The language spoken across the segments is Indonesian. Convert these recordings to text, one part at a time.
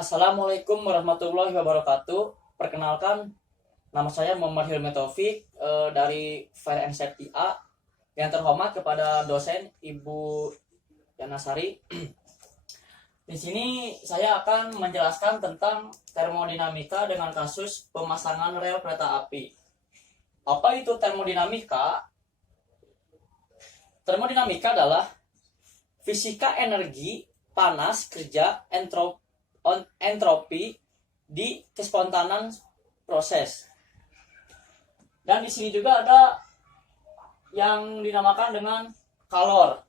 Assalamualaikum warahmatullahi wabarakatuh. Perkenalkan, nama saya Muhammad Hilmi Taufik dari Fire and Safety A. Yang terhormat kepada dosen Ibu Yanasari. Di sini saya akan menjelaskan tentang termodinamika dengan kasus pemasangan rel kereta api. Apa itu termodinamika? Termodinamika adalah fisika energi, panas, kerja, entropi di kespontanan proses. Dan di sini juga ada yang dinamakan dengan kalor.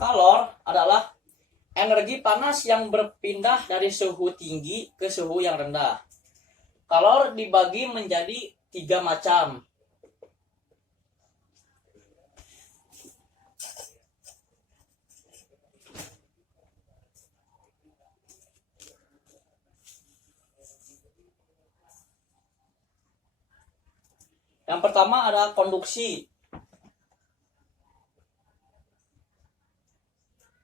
Kalor adalah energi panas yang berpindah dari suhu tinggi ke suhu yang rendah. Kalor dibagi menjadi 3 macam. Yang pertama ada konduksi.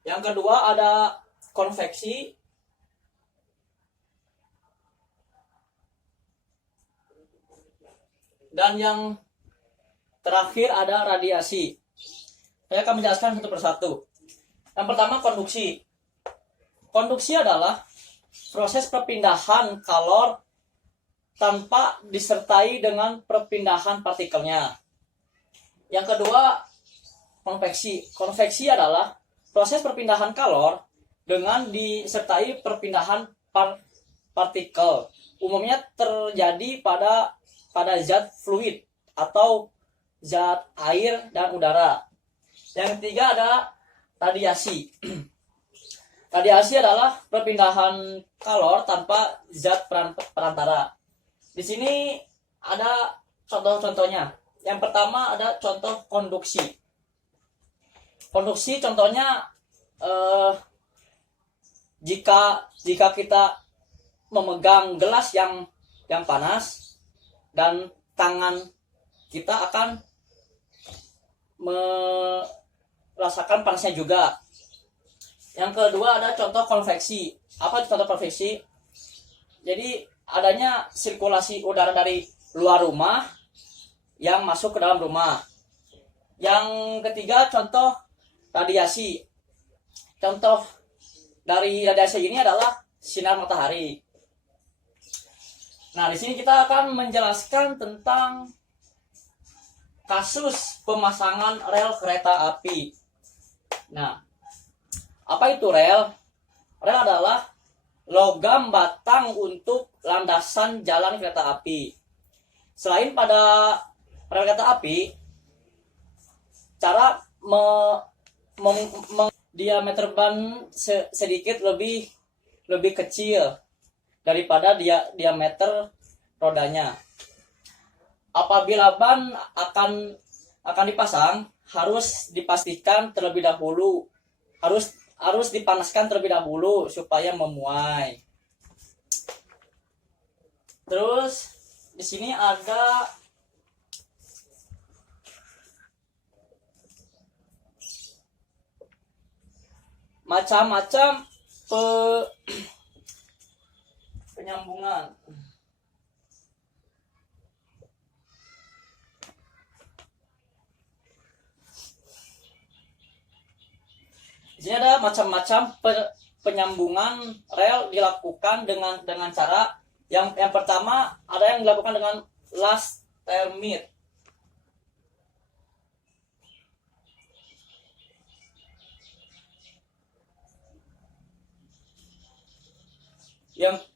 Yang kedua ada konveksi. Dan yang terakhir ada radiasi. Saya akan menjelaskan satu persatu. Yang pertama konduksi. Konduksi adalah proses perpindahan kalor tanpa disertai dengan perpindahan partikelnya. Yang kedua, konveksi. Konveksi adalah proses perpindahan kalor dengan disertai perpindahan partikel. Umumnya terjadi pada zat fluid atau zat air dan udara. Yang ketiga ada radiasi. Radiasi adalah perpindahan kalor tanpa zat perantara. Di sini ada contoh-contohnya. Yang pertama ada contoh konduksi. Konduksi contohnya jika kita memegang gelas yang panas dan tangan kita akan merasakan panasnya juga. Yang kedua ada contoh konveksi. Apa itu contoh konveksi? Jadi adanya sirkulasi udara dari luar rumah yang masuk ke dalam rumah. Yang ketiga contoh radiasi. Contoh dari radiasi ini adalah sinar matahari. Nah, di sini kita akan menjelaskan tentang kasus pemasangan rel kereta api. Nah, apa itu rel? Rel adalah logam batang untuk landasan jalan kereta api. Selain pada rel kereta api, cara diameter ban sedikit lebih kecil daripada diameter rodanya. Apabila ban akan dipasang, harus dipastikan terlebih dahulu, harus dipanaskan terlebih dahulu supaya memuai. Terus di sini ada macam-macam penyambungan. Di sini ada macam-macam penyambungan rel dilakukan dengan cara yang pertama ada yang dilakukan dengan last termit.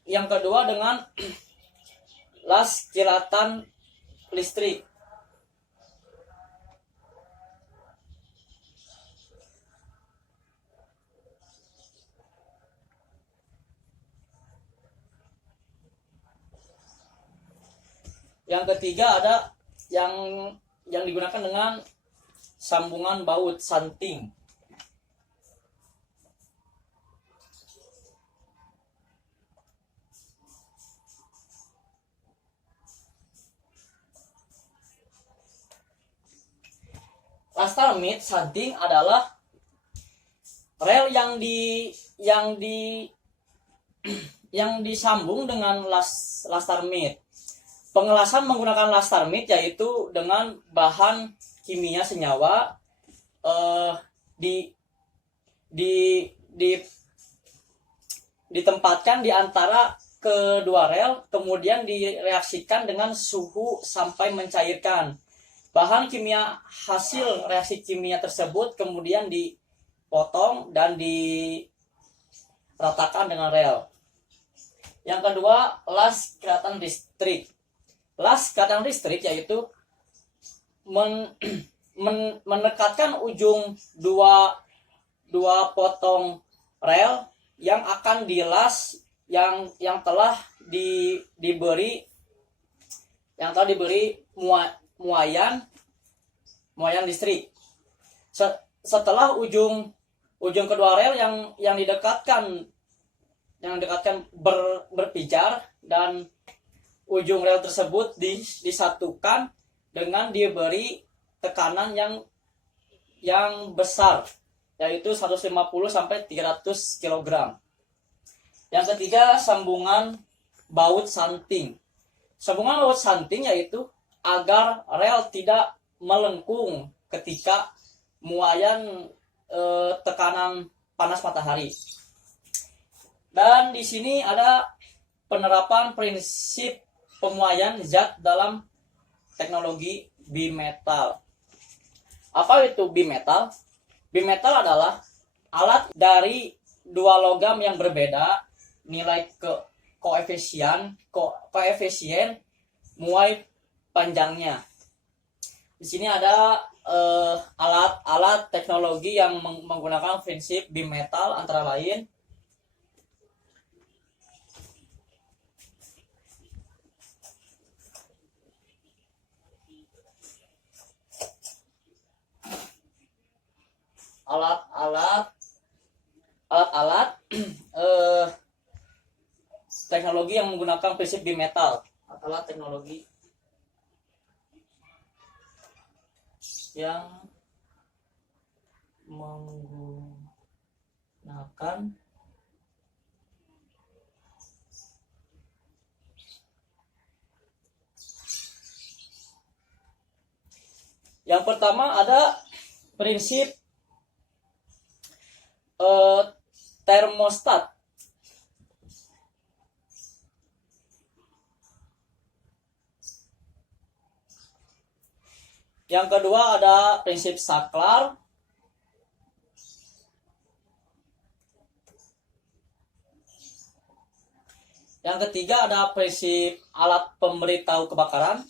Yang kedua dengan las kilatan listrik. Yang ketiga ada yang digunakan dengan sambungan baut santing. Lastar mid shunting adalah rel yang disambung dengan lastar mid. Pengelasan menggunakan lastar mid yaitu dengan bahan kimia senyawa di ditempatkan di antara kedua rel, kemudian direaksikan dengan suhu sampai mencairkan. Bahan kimia hasil reaksi kimia tersebut kemudian dipotong dan diratakan dengan rel. Yang kedua, last Cutting Restrict. Last Cutting Restrict yaitu mendekatkan ujung dua potong rel yang akan dilas yang telah diberi muayan listrik. Setelah ujung kedua rel yang didekatkan berpijar dan ujung rel tersebut disatukan dengan diberi tekanan yang besar, yaitu 150 sampai 300 kg. Yang ketiga, sambungan baut shunting. Sambungan baut shunting yaitu agar rel tidak melengkung ketika muayan tekanan panas matahari. Dan di sini ada penerapan prinsip pemuaian zat dalam teknologi bimetal. Apa itu bimetal? Bimetal adalah alat dari dua logam yang berbeda nilai koefisien muai panjangnya. Di sini ada alat teknologi yang menggunakan prinsip bimetal antara lain alat-alat teknologi yang menggunakan prinsip bimetal. Alat teknologi yang menggunakan yang pertama ada prinsip termostat. Yang kedua ada prinsip saklar. Yang ketiga ada prinsip alat pemberitahu kebakaran.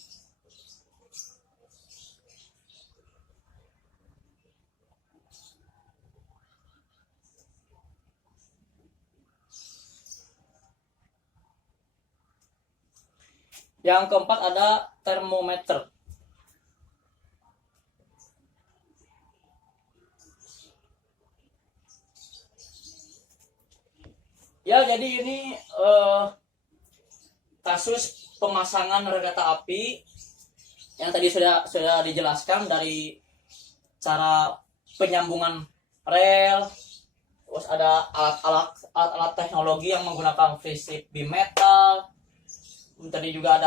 Yang keempat ada termometer. Ya, jadi ini kasus pemasangan rel kereta api yang tadi sudah dijelaskan dari cara penyambungan rel, terus ada alat teknologi yang menggunakan prinsip bimetal. Tadi juga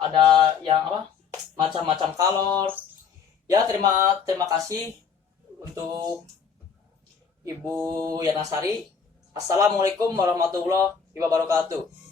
ada yang macam-macam kalor. Ya, terima kasih untuk Ibu Yana Sari. Assalamualaikum warahmatullahi wabarakatuh.